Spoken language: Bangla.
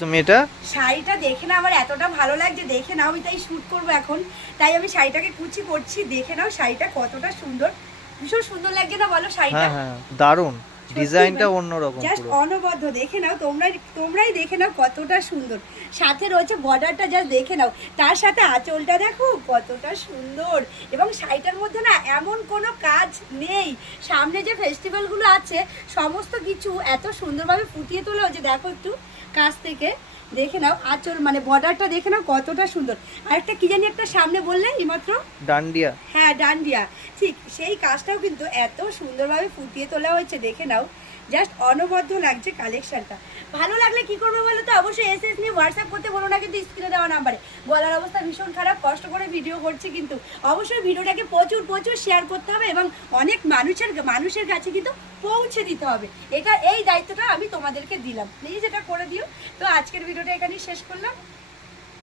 তুমি এটা শাড়িটা দেখে না আমার এতটা ভালো লাগছে, দেখে নাও। আমি তাই শ্যুট করবো এখন, তাই আমি শাড়িটাকে কুচি করছি। দেখে নাও শাড়িটা কতটা সুন্দর, ভীষণ সুন্দর লাগছে না বলো শাড়িটা? হ্যাঁ হ্যাঁ, দারুণ ডিজাইনটা অন্যরকম জাস্ট পুরো। অনবদ্য। দেখে নাও, তোমরাই দেখে নাও কতটা সুন্দর। সাথে রয়েছে বর্ডারটা, জাস্ট দেখে নাও। তার সাথে আঁচলটা দেখো কতটা সুন্দর। এবং শাড়িটার মধ্যে না এমন কোনো কাজ নেই। সামনে যে ফেস্টিভ্যালগুলো আছে সমস্ত কিছু এত সুন্দরভাবে ফুটিয়ে তোলা হচ্ছে। দেখো একটু কাছ থেকে দেখে নাও আঁচল, মানে বর্ডারটা দেখে নাও কতটা সুন্দর। আর একটা কি জানি একটা সামনে বললে এইমাত্র, ডান্ডিয়া। হ্যাঁ ডান্ডিয়া, ঠিক সেই কাজটাও কিন্তু এত সুন্দরভাবে ফুটিয়ে তোলা হয়েছে। দেখে নাও, জাস্ট অনবদ্য লাগছে কালেকশনটা। ভালো লাগলে কি করবে বলো তো? অবশ্যই এসএস নিয়ে হোয়াটসঅ্যাপ করতে বলো না, কিন্তু স্ক্রিনে দেওয়া নাম্বারে। গলার অবস্থা ভীষণ খারাপ, কষ্ট করে ভিডিও করছি, কিন্তু অবশ্যই ভিডিওটাকে প্রচুর প্রচুর শেয়ার করতে হবে এবং অনেক মানুষের কাছে কিন্তু পৌঁছে দিতে হবে। এই দায়িত্বটা আমি তোমাদেরকে দিলাম, প্লিজ এটা করে দিও। তো আজকের ভিডিওটা এখানেই শেষ করলাম।